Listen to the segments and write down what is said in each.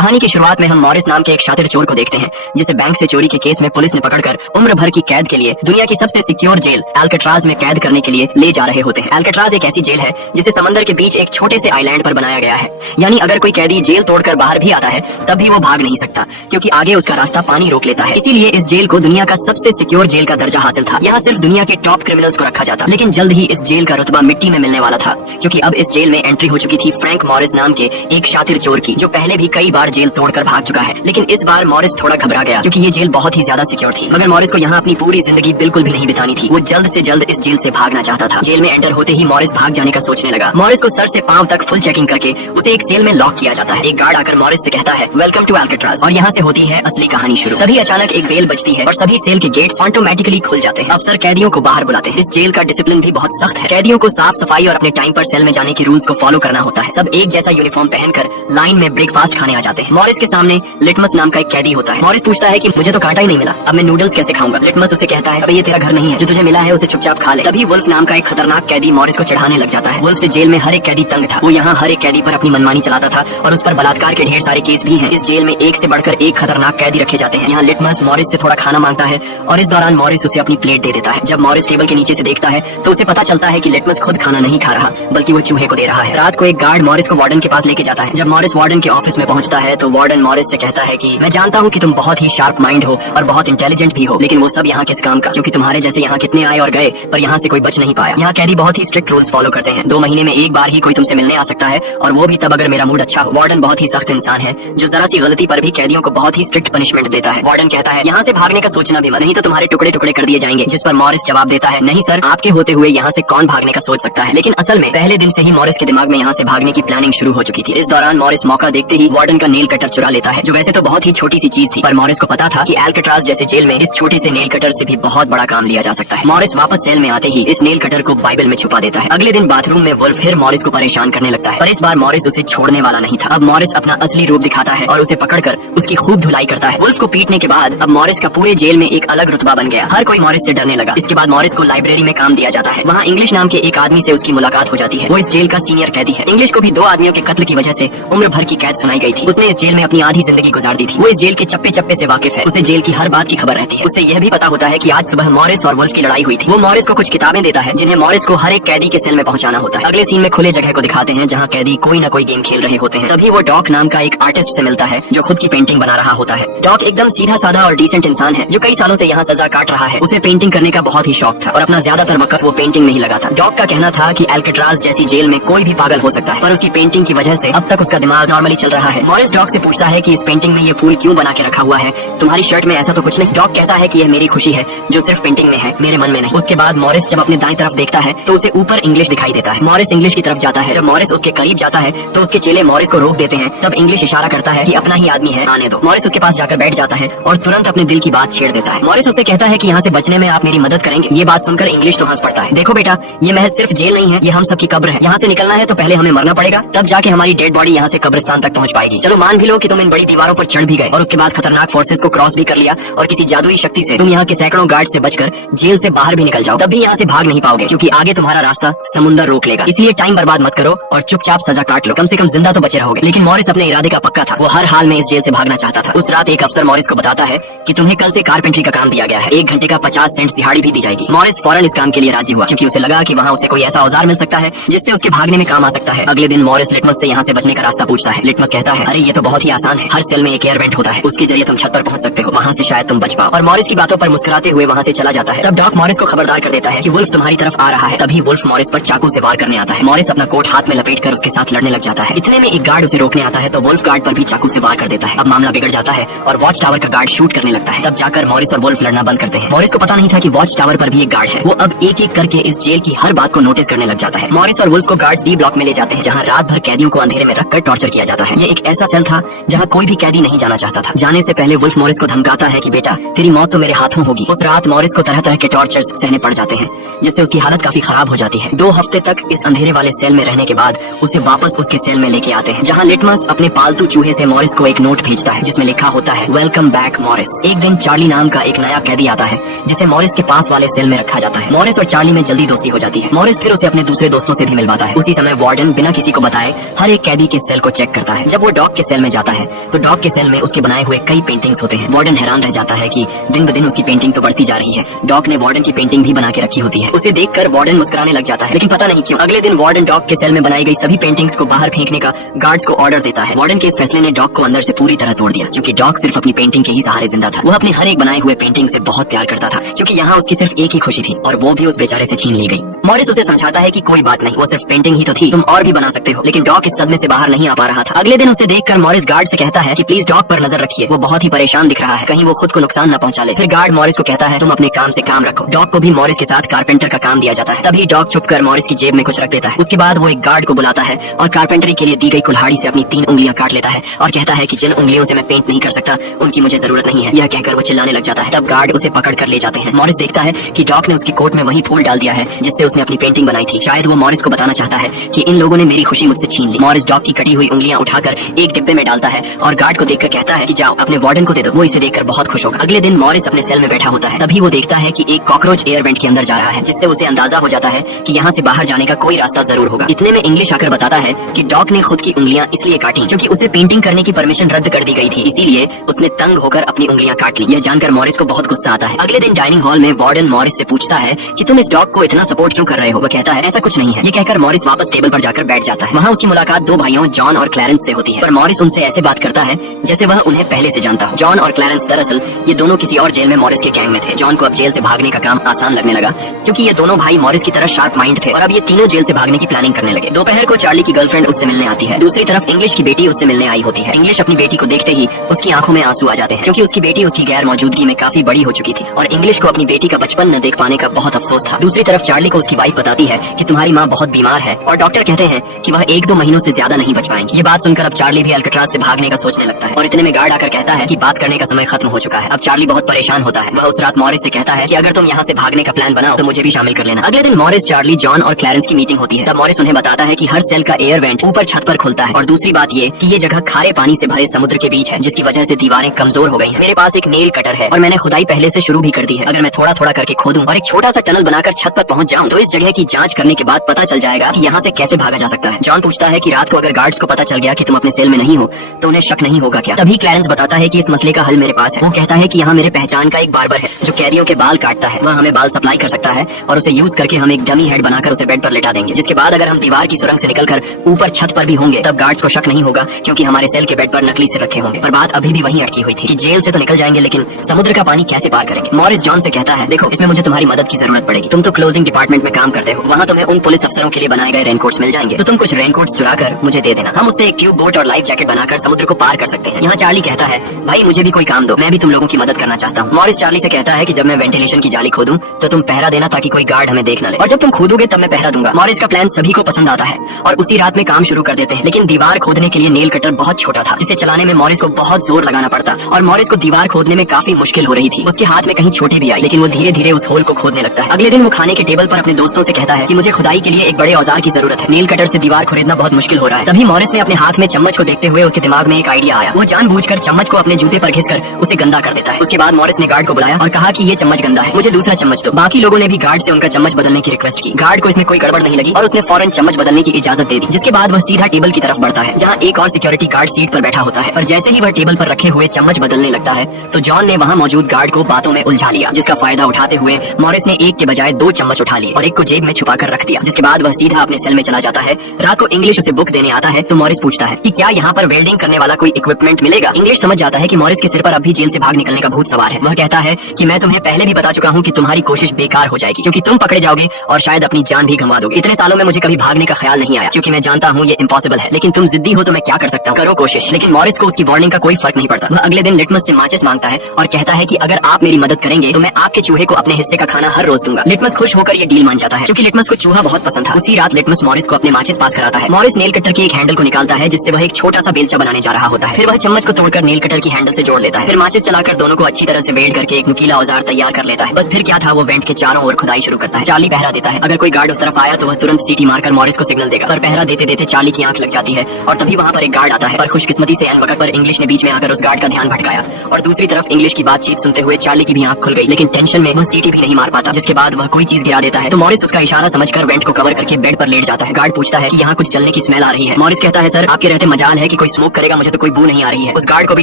कहानी की शुरुआत में हम मॉरिस नाम के एक शातिर चोर को देखते हैं जिसे बैंक से चोरी के केस में पुलिस ने पकड़कर उम्र भर की कैद के लिए दुनिया की सबसे सिक्योर जेल अल्काट्राज में कैद करने के लिए ले जा रहे होते हैं। अल्काट्राज एक ऐसी जेल है जिसे समंदर के बीच एक छोटे से आइलैंड पर बनाया गया है, यानी अगर कोई कैदी जेल तोड़कर बाहर भी आता है तब भी वो भाग नहीं सकता क्योंकि आगे उसका रास्ता पानी रोक लेता है। इसीलिए इस जेल को दुनिया का सबसे सिक्योर जेल का दर्जा हासिल था। यहाँ सिर्फ दुनिया के टॉप क्रिमिनल्स को रखा जाता, लेकिन जल्द ही इस जेल का रुतबा मिट्टी में मिलने वाला था क्योंकि अब इस जेल में एंट्री हो चुकी थी फ्रैंक मॉरिस नाम के एक शातिर चोर की, जो पहले भी कई बार जेल तोड़कर भाग चुका है। लेकिन इस बार मॉरिस थोड़ा घबरा गया क्योंकि ये जेल बहुत ही ज्यादा सिक्योर थी। मगर मॉरिस को यहाँ अपनी पूरी जिंदगी बिल्कुल भी नहीं बितानी थी। वो जल्द से जल्द इस जेल से भागना चाहता था। जेल में एंटर होते ही मॉरिस भाग जाने का सोचने लगा। मॉरिस को सर से पांव तक फुल चेकिंग करके उसे एक सेल में लॉक किया जाता है। एक गार्ड आकर मॉरिस से कहता है वेलकम टू अल्काट्राज, और यहाँ से होती है असली कहानी शुरू। तभी अचानक एक बेल बजती है और सभी सेल के गेट्स ऑटोमेटिकली खुल जाते हैं। अफसर कैदियों को बाहर बुलाते हैं। इस जेल का डिसिप्लिन भी बहुत सख्त है। कैदियों को साफ सफाई और अपने टाइम पर सेल में जाने के रूल्स को फॉलो करना होता है। सब एक जैसा यूनिफॉर्म पहनकर लाइन में ब्रेकफास्ट खाने आ जाते हैं। मॉरिस के सामने लिटमस नाम का एक कैदी होता है। मॉरिस पूछता है कि मुझे तो कांटा ही नहीं मिला, अब मैं नूडल्स कैसे खाऊंगा। लिटमस उसे कहता है अबे ये तेरा घर नहीं है, जो तुझे मिला है उसे चुपचाप खा ले। तभी वुल्फ नाम का एक खतरनाक कैदी मॉरिस को चढ़ाने लग जाता है। वुल्फ से जेल में हर एक कैदी तंग था। वो यहाँ हर एक कैदी पर अपनी मनमानी चलाता था और उस पर बलात्कार के ढेर सारे केस भी हैं। इस जेल में एक से बढ़कर एक खतरनाक कैदी रखे जाते हैं। यहाँ लिटमस मॉरिस से थोड़ा खाना मांगता है और इस दौरान मॉरिस उसे अपनी प्लेट दे देता है। जब मॉरिस टेबल के नीचे से देखता है तो उसे पता चलता है कि लिटमस खुद खाना नहीं खा रहा बल्कि वो चूहे को दे रहा है। रात को एक गार्ड मॉरिस को वार्डन के पास लेके जाता है। जब मॉरिस वार्डन के ऑफिस में पहुंचता है तो वार्डन मॉरिस से कहता है कि मैं जानता हूँ कि तुम बहुत ही शार्प माइंड हो और बहुत इंटेलिजेंट भी हो, लेकिन वो सब यहाँ किस काम का, क्योंकि तुम्हारे जैसे यहाँ कितने आए और गए पर यहाँ से कोई बच नहीं पाया। यहाँ कैदी बहुत ही स्ट्रिक्ट रूल्स फॉलो करते हैं। 2 महीने में एक बार ही कोई तुमसे मिलने आ सकता है और वो भी तब अगर मेरा मूड अच्छा हो। वार्डन बहुत ही सख्त इंसान है जो जरा सी गलती पर भी कैदियों को बहुत ही स्ट्रिक्ट पनिशमेंट देता है। वार्डन कहता है यहाँ से भागने का सोचना भी मत, नहीं तो तुम्हारे टुकड़े टुकड़े कर दिए जाएंगे। जिस पर मॉरिस जवाब देता है नहीं सर, आपके होते हुए यहाँ से कौन भागने का सोच सकता है। लेकिन असल में पहले दिन से ही मॉरिस के दिमाग में यहाँ से भागने की प्लानिंग शुरू हो चुकी थी। इस दौरान मॉरिस मौका देखते ही वार्डन का नेल कटर चुरा लेता है, जो वैसे तो बहुत ही छोटी सी चीज थी, पर मॉरिस को पता था कि अल्काट्राज जैसे जेल में इस छोटे से नेल कटर से भी बहुत बड़ा काम लिया जा सकता है। मॉरिस वापस सेल में आते ही इस नेल कटर को बाइबल में छुपा देता है। अगले दिन बाथरूम में वुल्फ फिर मॉरिस को परेशान करने लगता है, पर इस बार मॉरिस उसे छोड़ने वाला नहीं था। अब मॉरिस अपना असली रूप दिखाता है और उसे पकड़कर उसकी खूब धुलाई करता है। वुल्फ को पीटने के बाद अब मॉरिस का पूरे जेल में एक अलग रुतबा बन गया। हर कोई मॉरिस से डरने लगा। इसके बाद मॉरिस को लाइब्रेरी में काम दिया जाता है। वहाँ इंग्लिश नाम के एक आदमी से उसकी मुलाकात हो जाती है। वो इस जेल का सीनियर कैदी है। इंग्लिश को भी 2 आदमियों के कत्ल की वजह से उम्र भर की कैद सुनाई गई थी। उसने इस जेल में अपनी आधी जिंदगी गुजार दी थी। वो इस जेल के चप्पे चप्पे से वाकिफ है। उसे जेल की हर बात की खबर रहती है। उसे यह भी पता होता है कि आज सुबह मॉरिस और वुल्फ की लड़ाई हुई थी। वो मॉरिस को कुछ किताबें देता है जिन्हें मॉरिस को हर एक कैदी के सेल में पहुंचाना होता है। अगले सीन में खुले जगह को दिखाते हैं जहाँ कैदी कोई न कोई गेम खेल रहे होते हैं। तभी वो डॉक नाम का एक आर्टिस्ट से मिलता है जो खुद की पेंटिंग बना रहा होता है। डॉक एकदम सीधा साधा और डिसेंट इंसान है जो कई सालों से यहाँ सजा काट रहा है। उसे पेंटिंग करने का बहुत ही शौक था और अपना ज्यादातर वक्त वो पेंटिंग में ही लगा था। डॉक का कहना था कि अल्काट्राज जैसी जेल में कोई भी पागल हो सकता है, पर उसकी पेंटिंग की वजह से अब तक उसका दिमाग नॉर्मली चल रहा है। मॉरिस डॉक से पूछता है कि इस पेंटिंग में ये फूल क्यों बना के रखा हुआ है, तुम्हारी शर्ट में ऐसा तो कुछ नहीं। डॉक कहता है कि यह मेरी खुशी है जो सिर्फ पेंटिंग में है, मेरे मन में नहीं। उसके बाद मॉरिस जब अपने दाएं तरफ देखता है तो उसे ऊपर इंग्लिश दिखाई देता है। मॉरिस इंग्लिश की तरफ जाता है। जब मॉरिस उसके करीब जाता है तो उसके चेले मॉरिस को रोक देते हैं। तब इंग्लिश इशारा करता है कि अपना ही आदमी है, आने दो। मॉरिस उसके पास जाकर बैठ जाता है और तुरंत अपने दिल की बात छेड़ देता है। मॉरिस उससे कहता है कि यहाँ से बचने में आप मेरी मदद करेंगे। ये बात सुनकर इंग्लिश तो हंस पड़ता है। देखो बेटा, ये महज सिर्फ जेल नहीं है, ये हम सबकी कब्र है। यहाँ से निकलना है तो पहले हमें मरना पड़ेगा, तब जाके हमारी डेड बॉडी यहाँ से कब्रिस्तान तक पहुँच पाएगी। चलो मान भी लो कि तुम इन बड़ी दीवारों पर चढ़ भी गए और उसके बाद खतरनाक फोर्सेस को क्रॉस भी कर लिया और किसी जादुई शक्ति से तुम यहाँ के सैकड़ों गार्ड से बचकर जेल से बाहर भी निकल जाओ, तब भी यहाँ से भाग नहीं पाओगे क्योंकि आगे तुम्हारा रास्ता समुंदर रोक लेगा। इसलिए टाइम बर्बाद मत करो और चुपचाप सजा काट लो, कम से कम जिंदा तो बचे रहोगे। लेकिन मॉरिस अपने इरादे का पक्का था। वो हर हाल में इस जेल से भागना चाहता था। उस रात एक अफसर मॉरिस को बताता है कि तुम्हें कल से कारपेंट्री का काम दिया गया है, 1 घंटे का 50 सेंट्स दिहाड़ी भी दी जाएगी। मॉरिस फौरन इस काम के लिए राजी हुआ क्योंकि उसे लगा कि वहाँ उसे कोई ऐसा औजार मिल सकता है जिससे उसके भागने में काम आ सकता है। अगले दिन मॉरिस लिटमस से यहाँ से बचने का रास्ता पूछता है। लिटमस कहता है अरे ये तो बहुत ही आसान है, हर सेल में एक एयर वेंट होता है, उसके जरिए तुम छत पर पहुंच सकते हो, वहाँ से शायद तुम बच पाओ। और मॉरिस की बातों पर मुस्कुराते हुए वहाँ से चला जाता है। तब डॉक मॉरिस को खबरदार कर देता है कि वुल्फ तुम्हारी तरफ आ रहा है। तभी वुल्फ मॉरिस पर चाकू से वार करने आता है। मॉरिस अपना कोट हाथ में लपेटकर उसके साथ लड़ने लग जाता है। इतने में एक गार्ड उसे रोकने आता है तो वुल्फ गार्ड पर भी चाकू से वार कर देता है। अब मामला बिगड़ जाता है और वॉच टावर का गार्ड शूट करने लगता है। तब जाकर मॉरिस और वुल्फ लड़ना बंद करते हैं। मॉरिस को पता नहीं था कि वॉच टावर पर भी एक गार्ड है। वो अब एक एक करके इस जेल की हर बात को नोटिस करने लग जाता है। मॉरिस और वुल्फ को गार्ड्स डी ब्लॉक में ले जाते हैं जहाँ रात भर कैदियों को अंधेरे में रखकर टॉर्चर किया जाता है। ये एक ऐसा सेल था जहाँ कोई भी कैदी नहीं जाना चाहता था। जाने से पहले वुल्फ मॉरिस को धमकाता है कि बेटा तेरी मौत तो मेरे हाथों होगी। उस रात मॉरिस को तरह तरह के टॉर्चर्स सहने पड़ जाते हैं जिससे उसकी हालत काफी खराब हो जाती है। 2 हफ्ते तक इस अंधेरे वाले सेल में रहने के बाद उसे वापस उसके सेल में लेके आते हैं जहाँ लिटमस अपने पालतू चूहे से मॉरिस को एक नोट भेजता है जिसमें लिखा होता है वेलकम बैक मॉरिस। एक दिन चार्ली नाम का एक नया कैदी आता है जिसे मॉरिस के पास वाले सेल में रखा जाता है। मॉरिस और चार्ली में जल्दी दोस्ती हो जाती है। मॉरिस फिर उसे अपने दूसरे दोस्तों से भी मिलवाता है। उसी समय वार्डन बिना किसी को बताए हर एक कैदी के सेल को चेक करता है। जब वो डॉक के सेल में जाता है तो डॉग के सेल में उसके बनाए हुए कई पेंटिंग्स होते हैं। वार्डन हैरान रह जाता है कि दिन ब दिन उसकी पेंटिंग तो बढ़ती जा रही है। डॉग ने वार्डन की पेंटिंग भी बना के रखी होती है। उसे देखकर वार्डन मुस्कुराने लग जाता है, लेकिन पता नहीं क्यों अगले दिन वार्डन डॉग के सेल में बनाई गई सभी पेंटिंग्स को बाहर फेंकने का गार्ड्स को ऑर्डर देता है। वार्डन के इस फैसले ने डॉग को अंदर से पूरी तरह तोड़ दिया, क्योंकि डॉग सिर्फ अपनी पेंटिंग के ही सहारे जिंदा था। वो अपने हर एक बनाए हुए पेंटिंग से बहुत प्यार करता था, क्योंकि यहाँ उसकी सिर्फ एक ही खुशी थी और वो भी उस बेचारे से छीन ली गई। मॉरिस उसे समझाता है कि कोई बात नहीं, वो सिर्फ पेंटिंग ही तो थी, तुम और भी बना सकते हो। लेकिन डॉग इस सदमे से बाहर नहीं आ पा रहा था। अगले दिन उसे देखकर मॉरिस गार्ड से कहता है कि प्लीज डॉग पर नजर रखिए, वो बहुत ही परेशान दिख रहा है, कहीं वो खुद को नुकसान न पहुंचा ले। फिर गार्ड मॉरिस को कहता है तुम अपने काम से काम रखो। डॉग को भी मॉरिस के साथ कारपेंटर का काम दिया जाता है। तभी डॉग छुपकर मॉरिस की जेब में कुछ रख देता है। उसके बाद वो एक गार्ड को बुलाता है और कारपेंटरी के लिए दी गई कुल्हाड़ी से अपनी 3 उंगलियां काट लेता है और कहता है कि जिन उंगलियों से मैं पेंट नहीं कर सकता उनकी मुझे जरूरत नहीं है। यह कहकर वो चिल्लाने लग जाता है। तब गार्ड उसे पकड़ कर ले जाते हैं। मॉरिस देखता है कि डॉग ने उसकी कोट में वही फूल डाल दिया है जिससे उसने अपनी पेंटिंग बनाई थी। शायद वो मॉरिस को बताना चाहता है कि इन लोगों ने मेरी खुशी मुझसे छीन ली। मॉरिस डॉग की कटी हुई उंगलियां उठाकर एक डिब्बे में डालता है और गार्ड को देखकर कहता है कि जाओ अपने वार्डन को दे दो, वो इसे देखकर बहुत खुश होगा। अगले दिन मॉरिस अपने सेल में बैठा होता है। तभी वो देखता है कि एक कॉकरोच एयर वेंट के अंदर जा रहा है, जिससे उसे अंदाजा हो जाता है कि यहाँ से बाहर जाने का कोई रास्ता जरूर होगा। इतने में इंग्लिश आकर बताता है कि डॉग ने खुद की उंगलियां इसलिए काटी क्योंकि उसे पेंटिंग करने की परमिशन रद्द कर दी गई थी, इसीलिए उसने तंग होकर अपनी उंगलियां काट ली। यह जानकर मॉरिस को बहुत गुस्सा आता है। अगले दिन डाइनिंग हॉल में वार्डन मॉरिस से पूछता है कि तुम इस डॉग को इतना सपोर्ट क्यों कर रहे हो। वह कहता है ऐसा कुछ नहीं है। ये कहकर मॉरिस वापस टेबल पर जाकर बैठ जाता है। वहाँ उसकी मुलाकात 2 भाइयों जॉन और क्लैरेंस से होती है, पर मॉरिस उनसे ऐसे बात करता है जैसे वह उन्हें पहले से जानता हो। जॉन और क्लैरेंस दरअसल ये दोनों किसी और जेल में मॉरिस के गैंग में थे। जॉन को अब जेल से भागने का काम आसान लगने लगा, क्योंकि ये दोनों भाई मॉरिस की तरह शार्प माइंड थे और अब ये तीनों जेल से भागने की प्लानिंग करने लगे। दोपहर को चार्ली की गर्लफ्रेंड उससे मिलने आती है। दूसरी तरफ इंग्लिश की बेटी उससे मिलने आई होती है। इंग्लिश अपनी बेटी को देखते ही उसकी आंखों में आंसू आ जाते हैं, क्योंकि उसकी बेटी उसकी गैर मौजूदगी में काफी बड़ी हो चुकी थी और इंग्लिश को अपनी बेटी का बचपन न देख पाने का बहुत अफसोस था। दूसरी तरफ चार्ली को उसकी वाइफ बताती है कि तुम्हारी माँ बहुत बीमार है और डॉक्टर कहते हैं कि वह 1-2 महीनों से ज्यादा नहीं बच पाएंगी। ये बात सुनकर अब चार्ली भी अल्काट्राज से भागने का सोचने लगता है और इतने में गार्ड आकर कहता है कि बात करने का समय खत्म हो चुका है। अब चार्ली बहुत परेशान होता है। वह उस रात मॉरिस से कहता है कि अगर तुम यहाँ से भागने का प्लान बनाओ तो मुझे भी शामिल कर लेना। अगले दिन मॉरिस, चार्ली, जॉन और क्लैरेंस की मीटिंग होती है। तब मॉरिस उन्हें बताता है कि हर सेल का एयर वेंट ऊपर छत पर खुलता है और दूसरी बात ये कि ये जगह खारे पानी से भरे समुद्र के बीच है, जिसकी वजह से दीवारें कमजोर हो गई हैं। मेरे पास एक नेल कटर है और मैंने खुदाई पहले से शुरू भी कर दी है। अगर मैं थोड़ा थोड़ा करके खोदूं और एक छोटा सा टनल बनाकर छत पर पहुंच जाऊं तो इस जगह की जांच करने के बाद पता चल जाएगा कि यहाँ से कैसे भागा जा सकता है। जॉन पूछता है कि रात को अगर गार्ड्स को पता चल गया कि तुम अपने सेल में नहीं हो तो उन्हें शक नहीं होगा क्या। तभी क्लैरेंस बताता है कि इस मसले का हल मेरे पास है। वो कहता है कि यहाँ मेरे पहचान का एक बार्बर है जो कैदियों के बाल काटता है। वह हमें बाल सप्लाई कर सकता है और उसे यूज करके हम एक डमी हेड बनाकर उसे बेड पर लेटा देंगे, जिसके बाद अगर हम दीवार की सुरंग से निकलकर ऊपर छत पर भी होंगे तब गार्ड्स को शक नहीं होगा, क्योंकि हमारे सेल के बेड पर नकली सिर रखे होंगे। पर बात अभी भी वहीं अटकी हुई थी कि जेल से तो निकल जाएंगे लेकिन समुद्र का पानी कैसे पार करेंगे। मॉरिस जॉन से कहता है देखो, इसमें मुझे तुम्हारी मदद की जरूरत पड़ेगी। तुम तो क्लोजिंग डिपार्टमेंट में काम करते हो, वहाँ तुम्हें उन पुलिस अफसरों के लिए बनाए गए रेनकोट्स मिल जाएंगे, तो तुम कुछ रेनकोट्स चुरा कर मुझे दे देना। हम उससे एक ट्यूब बोट और लाइफ जैकेट बनाकर समुद्र को पार कर सकते हैं। यहाँ चार्ली कहता है भाई मुझे भी कोई काम दो, मैं भी तुम लोगों की मदद करना चाहता हूँ। मॉरिस चार्ली से कहता है कि जब मैं वेंटिलेशन की जाली खोदूं तो तुम पहरा देना ताकि कोई गार्ड हमें देख न ले, और जब तुम खोदोगे तब मैं पहरा दूंगा। मॉरिस का प्लान सभी को पसंद आता है और उसी रात में काम शुरू कर देते हैं। लेकिन दीवार खोदने के लिए नेल कटर बहुत छोटा था, जिसे चलाने में मॉरिस को बहुत जोर लगाना पड़ता और मॉरिस को दीवार खोदने में काफी मुश्किल हो रही थी। उसके हाथ में कहीं छोटी भी आई, लेकिन वो धीरे धीरे उस होल को खोदने लगता है। अगले दिन वो खाने के टेबल पर अपने दोस्तों से कहता है कि मुझे खुदाई के लिए एक बड़े औजार की जरूरत है, नेल कटर से दीवार खोदना बहुत मुश्किल हो रहा है। तभी मॉरिस ने अपने हाथ में चम्मच को देखते हुए उसके दिमाग में एक आइडिया आया। वो जानबूझकर चम्मच को अपने जूते पर घिसकर उसे गंदा कर देता है। उसके बाद मॉरिस ने गार्ड को बुलाया और कहा कि ये चम्मच गंदा है, मुझे दूसरा चम्मच दो। बाकी लोगों ने भी गार्ड से उनका चम्मच बदलने की रिक्वेस्ट की। गार्ड को इसमें कोई गड़बड़ नहीं लगी और उसने फौरन चम्मच बदलने की इजाजत दे दी, जिसके बाद वह सीधा टेबल की तरफ बढ़ता है जहाँ एक और सिक्योरिटी गार्ड सीट पर बैठा होता है। और जैसे ही वह टेबल पर रखे हुए चम्मच बदलने लगता है तो जॉन ने वहाँ मौजूद गार्ड को बातों में उलझा लिया, जिसका फायदा उठाते हुए मॉरिस ने एक के बजाय 2 चम्मच उठा लिए और एक को जेब में छुपा कर रख दिया। जिसके बाद वह सीधा अपने सेल में चला जाता है। रात को इंग्लिश उसे बुक देने आता है तो मॉरिस पूछता है कि क्या यहाँ पर वेल्डिंग करने वाला कोई इक्विपमेंट मिलेगा। इंग्लिश समझ जाता है कि मॉरिस के सिर पर अभी जेल से भाग निकलने का भूत सवार है। वह कहता है कि मैं तुम्हें पहले भी बता चुका हूँ कि तुम्हारी कोशिश बेकार हो जाएगी, क्योंकि तुम पकड़े जाओगे और शायद अपनी जान भी गंवा दोगे। इतने सालों में मुझे कभी भागने का ख्याल नहीं आया, क्योंकि मैं जानता हूँ ये इम्पॉसिबल है, लेकिन तुम जिद्दी हो तो मैं क्या कर सकता हूँ, करो कोशिश। लेकिन मॉरिस को उसकी वार्निंग का कोई फर्क नहीं पड़ता। वह अगले दिन लिटमस से माचिस मांगता है और कहता है कि अगर आप मेरी मदद करेंगे तो मैं आपके चूहे को अपने हिस्से का खाना हर रोज दूंगा। लिटमस खुश होकर ये डील मान जाता है, क्योंकि लिटमस को चूहा बहुत पसंद था। उसी रात लिटमस मॉरिस को अपने माचिस पास कराता है। मॉरिस नेल कटर के एक हैंडल को निकालता है, जिससे वह एक छोटा सा बेलचा बनाने जा रहा होता है। फिर वह चम्मच को तोड़कर नेल कटर की हैंडल से जोड़ लेता है। फिर माचिस चलाकर दोनों को अच्छी तरह से वेल्ड करके एक नुकीला औजार तैयार कर लेता है। बस फिर क्या था, वो वेंट के चारों ओर खुदाई शुरू करता है। चार्ली पहरा देता है। अगर कोई गार्ड उस तरफ आया तो वह तुरंत सीटी मारकर मॉरिस को सिग्नल देगा, पर पहरा देते देते चार्ली की आंख लग जाती है और तभी वहाँ पर एक गार्ड आता है। पर खुशकिस्मती से वक्त पर इंग्लिश ने बीच में आकर उस गार्ड का ध्यान भटकाया और दूसरी तरफ इंग्लिश की बातचीत सुनते हुए चार्ली की भी आंख खुल गई, लेकिन टेंशन में वह सीटी भी नहीं मार पाता। जिसके बाद वह कोई चीज गिरा देता है तो मॉरिस उसका इशारा समझकर वेंट को कवर करके बेड पर लेट जाता है। गार्ड पूछता है कि यहाँ कुछ जलने की स्मेल आ रही है। मॉरिस कहता है सर, आपके रहते मजाल है कि कोई स्मोक करेगा, मुझे तो कोई बू नहीं आ रही है। उस गार्ड को भी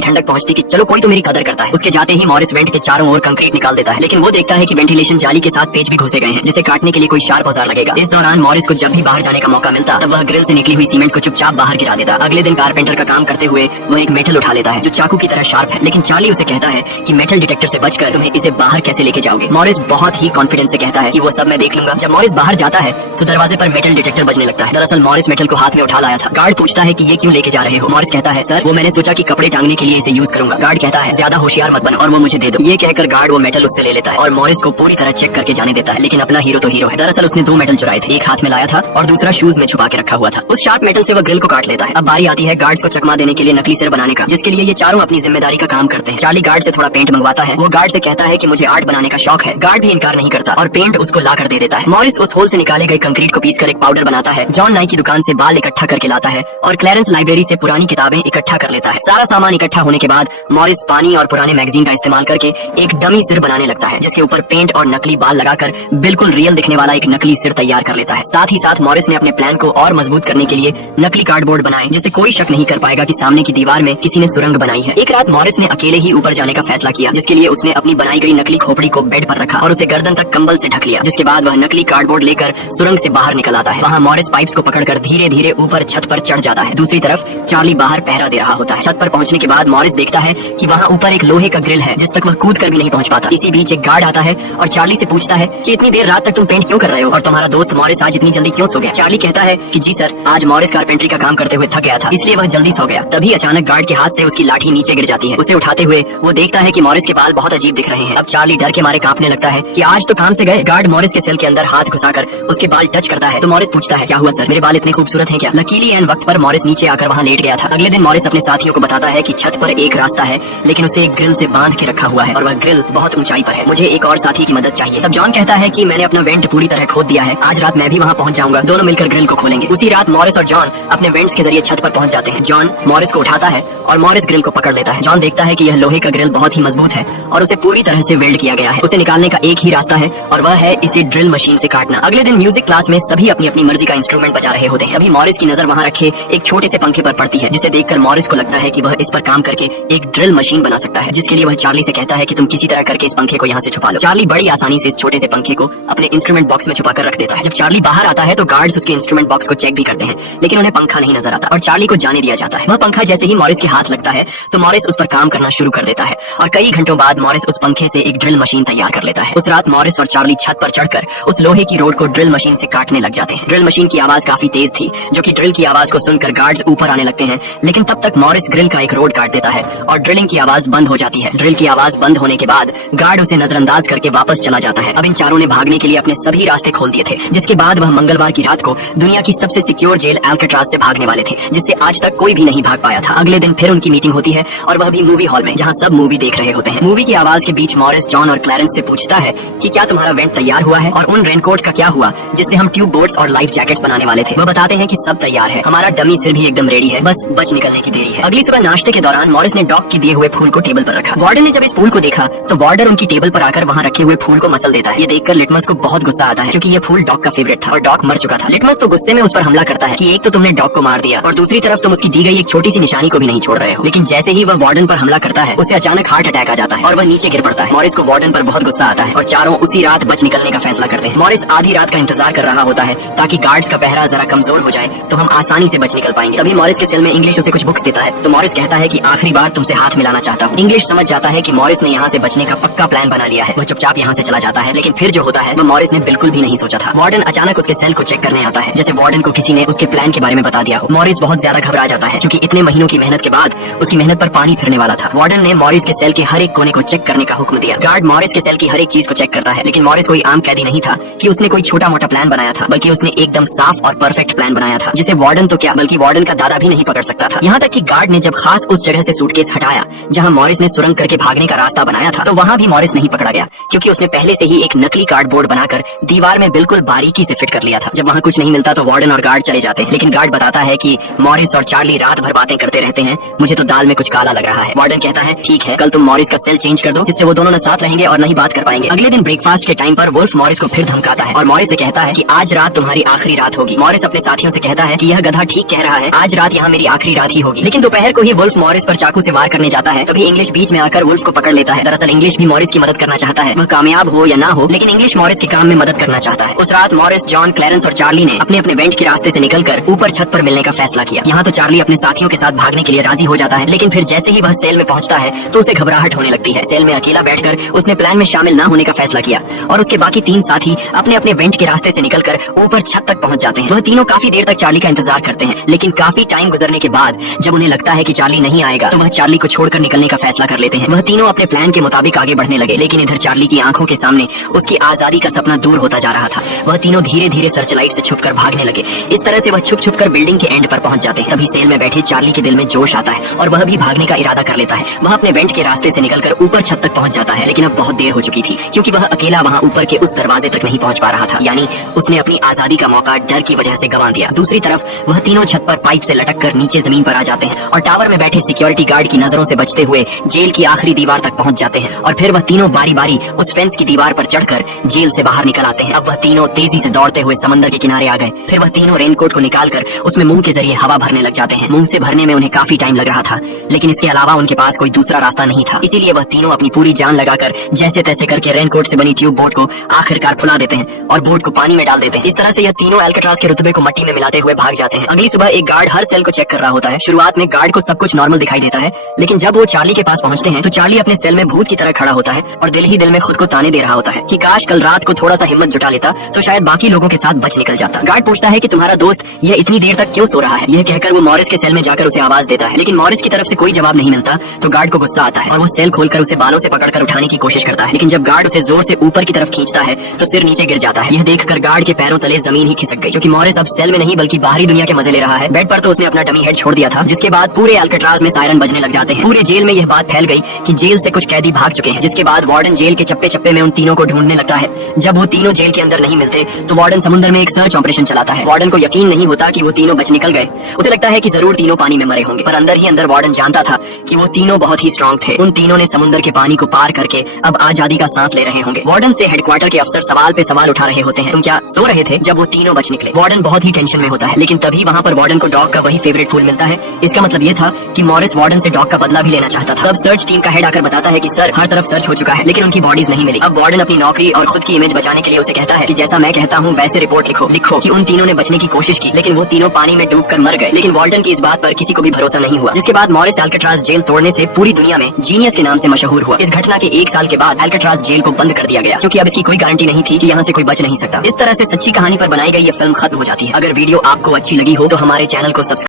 ठंडक पहुंचती कि चलो कोई तो मेरी कदर करता है। उसके जाते ही मॉरिस वेंट के चारों ओर कंक्रीट निकाल देता है, लेकिन वो देखता है कि वेंटिलेशन जाली के साथ पेच भी घुसे गए हैं, जिसे काटने के लिए कोई शार्प औजार लगेगा। इस दौरान मॉरिस को जब भी बाहर जाने का मौका मिलता तब वह ग्रिल से निकली हुई सीमेंट को चुपचाप बाहर गिरा देता। अगले दिन कारपेंटर का काम करते हुए वह एक मेटल उठा लेता है जो चाकू की तरह शार्प है, लेकिन चार्ली उसे कहता है कि मेटल डिटेक्टर से बचकर तुम्हें इसे बाहर कैसे लेके जाओगे। मॉरिस बहुत ही कॉन्फिडेंस से कहता है कि वो सब मैं देख लूंगा। जब मॉरिस बाहर जाता है तो दरवाजे पर मेटल डिटेक्टर बजने लगता है। दरअसल मॉरिस मेटल को हाथ में उठा लाया था। गार्ड पूछता है कि ये क्यों लेके जा रहे हो। मॉरिस कहता है सर वो मैंने सोचा कि कपड़े टांगने के लिए इसे यूज करूंगा। गार्ड कहता है ज्यादा होशियार मत बनो और वो मुझे दे दो। ये कहकर गार्ड वो मेटल उससे ले लेता है और मॉरिस को पूरी तरह चेक करके जाने देता है, लेकिन अपना हीरो तो हीरो है। दरअसल उसने 2 मेटल चुराए थे, एक हाथ में लाया था और दूसरा शूज में छुपा के रखा हुआ था। उस शार्प मेटल से वह ग्रिल को काट लेता है। अब बारी आती है गार्ड्स को चकमा देने के लिए नकली सिर बनाने का, जिसके लिए ये चारों अपनी जिम्मेदारी का काम करते हैं। चार्ली गार्ड से थोड़ा पेंट मंगवाता है। वो गार्ड से कहता है कि मुझे आर्ट बनाने का शौक है। गार्ड भी इनकार नहीं करता और पेंट उसको ला कर दे देता है। मॉरिस उस होल से निकाले गए कंक्रीट को पीसकर एक पाउडर बनाता है। जॉन नाई की दुकान से बाल इकट्ठा करके लाता है और क्लैरेंस लाइब्रेरी से पुरानी किताबें इकट्ठा कर लेता है। सारा सामान इकट्ठा होने के बाद मॉरिस पानी और पुराने मैगजीन का इस्तेमाल करके एक डमी सिर बनाने लगता है, जिसके ऊपर पेंट और नकली बाल लगाकर बिल्कुल रियल दिखने वाला एक नकली सिर तैयार कर लेता है। साथ ही साथ मॉरिस ने अपने प्लान को और मजबूत करने के लिए नकली कार्डबोर्ड बनाए, जिससे कोई शक नहीं कर पाएगा कि सामने की दीवार में किसी ने सुरंग बनाई है। एक रात मॉरिस ने अकेले ही ऊपर जाने का फैसला किया, जिसके लिए उसने अपनी बनाई गई नकली खोपड़ी को बेड पर रखा और उसे गर्दन तक कंबल से ढक लिया। जिसके बाद वह नकली कार्डबोर्ड लेकर सुरंग से बाहर निकल आता है। वहाँ मॉरिस पाइप्स को पकड़कर धीरे धीरे ऊपर छत पर चढ़ जाता है। दूसरी तरफ चार्ली बाहर पहरा दे रहा होता है। छत पर पहुंचने के बाद मॉरिस देखता है कि वहाँ ऊपर एक लोहे का ग्रिल है जिस तक वह कूद कर भी नहीं पहुंच पाता। इसी बीच एक गार्ड आता है और चार्ली से पूछता है कि इतनी देर रात तक तुम पेंट क्यों कर रहे हो और तुम्हारा दोस्त मॉरिस आज इतनी जल्दी क्यों सो गया। चार्ली कहता है कि जी सर, आज मॉरिस कारपेंटरी का काम करते हुए थक गया था, इसलिए वह जल्दी सो गया। तभी अचानक गार्ड के हाथ से उसकी लाठी नीचे गिर जाती है। उसे उठाते हुए वो देखता है कि मॉरिस के बाल बहुत अजीब दिख रहे हैं। अब चार्ली डर के मारे कांपने लगता है कि आज तो काम से गए। गार्ड मॉरिस के सेल के अंदर हाथ घुसाकर उसके बाल टच करता है तो मॉरिस पूछता है क्या हुआ सर, मेरे बाल इतने खूबसूरत हैं क्या। लकीली एंड वक्त पर मॉरिस नीचे आकर वहाँ लेट गया था। अगले दिन मॉरिस अपने साथियों को बताता है कि छत पर एक रास्ता है, लेकिन उसे एक ग्रिल से बांध के रखा हुआ है और वह ग्रिल बहुत ऊंचाई पर है। मुझे एक और साथी की मदद चाहिए। तब जॉन कहता है कि मैंने अपना वेंट पूरी तरह खोद दिया है, आज रात मैं भी वहाँ पहुँच जाऊंगा, दोनों मिलकर ग्रिल को खोलेंगे। उसी रात मॉरिस और जॉन अपने वेंट्स के जरिए छत पर पहुँच जाते हैं। जॉन मॉरिस को उठाता है और मॉरिस ग्रिल को पकड़ लेता है। जॉन देखता है कि यह लोहे का ग्रिल बहुत ही मजबूत है और उसे पूरी तरह से वेल्ड किया गया है। उसे निकालने का एक ही रास्ता है और वह है इसे ड्रिल मशीन से काटना। अगले दिन म्यूजिक क्लास में सभी अपनी अपनी मर्जी का इंस्ट्रूमेंट बजा रहे होते हैं। तभी मॉरिस की नजर वहाँ रखे एक छोटे से पंखे पर पड़ती है, जिसे देखकर मॉरिस को लगता है कि वह इस पर काम करके एक ड्रिल मशीन बना सकता है, जिसके लिए वह चार्ली से कहता है कि तुम किसी तरह करके इस पंखे को यहाँ से छुपा लो। चार्ली बड़ी आसानी से इस छोटे से पंखे को अपने इंस्ट्रूमेंट बॉक्स में छुपा कर रख देता है। जब चार्ली बाहर आता है तो गार्ड्स उसके इंस्ट्रूमेंट बॉक्स को चेक भी करते हैं, लेकिन उन्हें पंखा नहीं नजर आता और चार्ली को जाने दिया जाता है। वह पंखा जैसे ही मॉरिस के हाथ लगता है तो मॉरिस उस पर काम करना शुरू कर देता है और कई घंटों बाद मॉरिस उस पंखे से एक ड्रिल मशीन तैयार कर लेता है। उस रात मॉरिस और चार्ली छत पर चढ़कर उस लोहे की रोड को ड्रिल मशीन से काटने लग जाते हैं। ड्रिल मशीन की आवाज काफी तेज थी, जो कि ड्रिल की आवाज को सुनकर गार्ड्स ऊपर आने लगते हैं, लेकिन तब तक मॉरिस ग्रिल का एक रोड काट देता है और ड्रिलिंग की आवाज बंद हो जाती है। ड्रिल की आवाज बंद होने के बाद गार्ड उसे नजरअंदाज करके वापस चला जाता है। अब इन चारों ने भागने के लिए अपने सभी रास्ते खोल दिए थे, जिसके बाद वह मंगलवार की रात को दुनिया की सबसे सिक्योर जेल अल्काट्राज से भागने वाले थे, जिससे आज तक कोई भी नहीं भाग पाया था। अगले दिन फिर उनकी मीटिंग होती है और वह भी मूवी हॉल में, जहाँ सब मूवी देख रहे होते हैं। मूवी की आवाज के बीच मॉरिस जॉन और क्लैरेंस से पूछता है कि क्या तुम्हारा वेंट तैयार हुआ है और उन रेनकोट्स का क्या हुआ जिससे हम ट्यूब बोट्स और लाइफ जैकेट्स बनाने वाले थे। वह बताते हैं कि सब तैयार है, हमारा डमी सिर भी एकदम रेडी है, बस बच निकलने की देरी है। अगली सुबह नाश्ते के दौरान मॉरिस ने डॉग के दिए हुए फूल को टेबल पर रखा। वार्डन ने जब इस फूल को देखा तो वार्डन उनकी टेबल पर आकर वहाँ रखे हुए फूल को मसल देता है। ये देखकर लिटमस को बहुत गुस्सा आता है, क्योंकि ये फूल डॉग का फेवरेट था और डॉग मर चुका था। लिटमस तो गुस्से में उस पर हमला करता है कि एक तो तुमने डॉग को मार दिया और दूसरी तरफ तुम उसकी दी गई एक छोटी सी निशानी को भी नहीं छोड़ रहे हो। लेकिन जैसे ही वह वार्डन पर हमला करता है उसे अचानक हार्ट अटैक आ जाता है और वह नीचे गिर पड़ता है। मॉरिस को वार्डन पर बहुत गुस्सा आता है और चारों उसी रात बच निकलने का फैसला करते हैं। मॉरिस आधी रात का इंतजार कर रहा होता है ताकि गार्ड्स का पहरा जरा कमजोर हो जाए तो हम आसानी से बच निकल पाएंगे। तभी मॉरिस के सेल में इंग्लिश उसे कुछ बुक्स देता है तो मॉरिस कहता है कि आखिरी बार तुमसे हाथ मिलाना चाहता हूँ। इंग्लिश समझ जाता है कि मॉरिस ने यहाँ से बचने का पक्का प्लान बना लिया है। वह चुपचाप यहाँ से चला जाता है, लेकिन फिर जो होता है वह मॉरिस ने बिल्कुल भी नहीं सोचा था। वार्डन अचानक उसके सेल को चेक करने आता है, जैसे वार्डन को किसी ने उसके प्लान के बारे में बता दिया हो। मॉरिस बहुत ज्यादा घबरा जाता है, क्योंकि इतने महीनों की मेहनत के बाद उसकी मेहनत पर पानी फिरने वाला था। वार्डन ने मॉरिस के सेल के हर एक कोने को चेक करने का हुक्म दिया। गार्ड मॉरिस के सेल की हर एक चीज को चेक करता है, लेकिन मॉरिस कोई आम कैदी नहीं था कि उसने कोई छोटा मोटा प्लान बनाया था, बल्कि उसने एकदम साफ और परफेक्ट प्लान बनाया था, जिसे वार्डन तो क्या बल्कि वार्डन का दादा भी नहीं पकड़ सकता था। यहाँ तक कि गार्ड ने जब खास उस जगह से सूटकेस हटाया जहाँ मॉरिस ने सुरंग करके भागने का रास्ता बनाया था, तो वहाँ भी मॉरिस नहीं पकड़ा गया, क्योंकि उसने पहले से ही एक नकली कार्डबोर्ड बनाकर दीवार में बिल्कुल बारीकी से फिट कर लिया था। जब वहाँ कुछ नहीं मिलता तो वार्डन और गार्ड चले जाते हैं, लेकिन गार्ड बताता है कि मॉरिस और चार्ली रात भर बातें करते रहते हैं, मुझे तो दाल में कुछ काला लग रहा है। वार्डन कहता है ठीक है, कल तुम मॉरिस का सेल चेंज कर दो, जिससे वो दोनों न साथ रहेंगे और न ही बात कर पाएंगे। अगले दिन ब्रेकफास्ट के टाइम पर वुल्फ मॉरिस को फिर धमकाता है और मॉरिस से कहता है कि आज रात तुम्हारी आखिरी रात होगी। मॉरिस अपने साथियों से कहता है कि यह गधा ठीक कह रहा है, आज रात यहाँ मेरी आखिरी रात ही होगी। लेकिन दोपहर को ही वुल्फ मॉरिस पर चाकू से वार करने जाता है, तभी इंग्लिश बीच में आकर वुल्फ को पकड़ लेता है। दरअसल इंग्लिश भी मॉरिस की मदद करना चाहता है, वह कामयाब हो या ना हो, लेकिन इंग्लिश मॉरिस के काम में मदद करना चाहता है। उस रात मॉरिस, जॉन, क्लैरेंस और चार्ली ने अपने अपने वेंट के रास्ते से निकलकर ऊपर छत पर मिलने का फैसला किया। यहाँ तो चार्ली अपने साथियों के साथ भागने के लिए राजी हो जाता है, लेकिन फिर जैसे ही वह सेल में पहुंचता है तो उसे घबराहट होने लगती है। सेल में अकेला बैठकर उसने प्लान में शामिल न होने का फैसला किया और उसके बाकी 3 साथी अपने अपने वेंट के रास्ते से निकलकर ऊपर छत तक पहुंच जाते हैं। वह तीनों काफी देर तक चार्ली का इंतजार करते हैं, लेकिन काफी टाइम गुजरने के बाद जब उन्हें लगता है कि चार्ली नहीं आएगा तो वह चार्ली को छोड़कर निकलने का फैसला कर लेते हैं। वह तीनों अपने प्लान के मुताबिक आगे बढ़ने लगे, लेकिन इधर चार्ली की आंखों के सामने उसकी आजादी का सपना दूर होता जा रहा था। वह तीनों धीरे धीरे सर्चलाइट से छुपकर भागने लगे। इस तरह से वह छुप छुप कर बिल्डिंग के एंड पर पहुंच जाते हैं। तभी सेल में बैठे चार्ली के दिल में जोश आता है और वह भी भागने का इरादा कर लेता है। वह अपने वेंट के रास्ते से निकलकर ऊपर छत तक पहुंच जाता है, लेकिन अब बहुत देर हो चुकी थी, क्योंकि वह अकेला वहां ऊपर के उस दरवाजे तक नहीं पहुंच पा रहा था। यानी उसने अपनी आजादी का मौका डर की वजह से गंवा दिया। दूसरी तरफ वह तीनों छत पर पाइप से लटक कर नीचे जमीन पर आ जाते हैं और टावर में बैठे सिक्योरिटी गार्ड की नजरों से बचते हुए जेल की आखिरी दीवार तक पहुंच जाते हैं। और फिर वह तीनों बारी बारी उस फेंस की दीवार पर चढ़कर जेल से बाहर निकल आते हैं। अब वह तीनों तेजी से दौड़ते हुए समंदर के किनारे आ गए। फिर वह तीनों रेनकोट को निकालकर उसमें मुंह के जरिए हवा भरने लग जाते हैं। मुंह से भरने में उन्हें काफी टाइम लग रहा था, लेकिन इसके अलावा उनके पास कोई दूसरा रास्ता नहीं था। इसीलिए वह तीनों अपनी पूरी जान लगाकर जैसे तैसे करके रेनकोट से बनी ट्यूब बोट को आखिरकार फुला देते हैं और बोट को पानी में डाल देते हैं। इस तरह से यह तीनों अल्काट्राज के रुतबे को मिट्टी में मिलाते हुए भाग जाते हैं। अगली सुबह एक गार्ड हर सेल को चेक कर रहा होता है। शुरुआत में गार्ड को सब कुछ नॉर्मल दिखाई देता है, लेकिन जब वो चार्ली के पास पहुंचते हैं तो चार्ली अपने सेल में भूत की तरह खड़ा होता है और दिल ही दिल में खुद को ताने दे रहा होता है कि काश कल रात को थोड़ा सा हिम्मत जुटा लेता तो शायद बाकी लोगों के साथ बच निकल जाता। गार्ड पूछता है कि तुम्हारा दोस्त यह इतनी देर तक क्यों सो रहा है। यह कहकर वो मॉरिस के सेल में जाकर उसे आवाज देता है, लेकिन मॉरिस की तरफ से कोई जवाब नहीं मिलता। तो गार्ड को गुस्सा आता है और वो सेल खोलकर उसे बालों से पकड़कर उठाने की कोशिश करता है, लेकिन जब गार्ड उसे जोर से ऊपर की तरफ खींचता है तो सिर नीचे गिर जाता है। यह देखकर गार्ड के पैरों तले जमीन ही खिसक गई, क्योंकि मॉरिस अब सेल में नहीं बल्कि बाहरी दुनिया के मजे ले रहा है। बेड पर तो उसने अपना डमी हेड छोड़ दिया था, जिसके बाद पूरे अल्काट्राज में सायरन बजने लग जाते हैं। पूरे जेल में यह बात फैल गई कि जेल से कुछ कैदी भाग चुके हैं, जिसके बाद वार्डन जेल के चप्पे चप्पे में उन तीनों को ढूंढने लगता है। जब वो तीनों जेल के अंदर नहीं मिलते तो वार्डन समुद्र में एक सर्च ऑपरेशन चलाता है। वार्डन को यकीन नहीं होता कि वो तीनों बच निकल गए। उसे लगता है कि जरूर तीनों पानी में मरे होंगे, पर अंदर ही अंदर वार्डन जानता था कि वो तीनों बहुत ही स्ट्रांग थे। उन तीनों ने समुद्र के पानी को पार करके अब आजादी का सांस ले रहे होंगे। वार्डन से हेडक्वार्टर के अफसर सवाल पे सवाल उठा रहे होते हैं, तुम क्या सो रहे थे जब वो तीनों बच निकले। वार्डन बहुत ही टेंशन में होता है, लेकिन तभी वहाँ पर वार्डन को डॉग का वही फेवरेट फूल मिलता है। इसका मतलब ये था कि मॉरिस वार्डन से डॉग का बदला भी लेना चाहता था। तब सर्च टीम का हेड आकर बताता है कि सर, हर तरफ सर्च हो चुका है, लेकिन उनकी बॉडीज नहीं मिली। अब वार्डन अपनी नौकरी और खुद की इमेज बचाने के लिए उसे कहता है कि जैसा मैं कहता हूँ वैसे रिपोर्ट लिखो कि उन तीनों ने बचने की कोशिश की, लेकिन वो तीनों पानी में डूबकर मर गए। लेकिन वार्डन की इस बात पर किसी को भी भरोसा नहीं हुआ, जिसके बाद मॉरिस अल्काट्राज जेल तोड़ने से पूरी दुनिया में जीनियस के नाम से मशहूर हुआ। इस घटना के 1 साल के बाद अल्काट्राज जेल को बंद कर दिया गया, क्योंकि अब इसकी कोई गारंटी नहीं थी कि यहाँ से कोई बच नहीं सकता। इस तरह से सच्ची कहानी पर बनाई गई ये फिल्म खत्म हो जाती है। अगर वीडियो आपको अच्छी लगी हो तो हमारे चैनल को सब्सक्राइब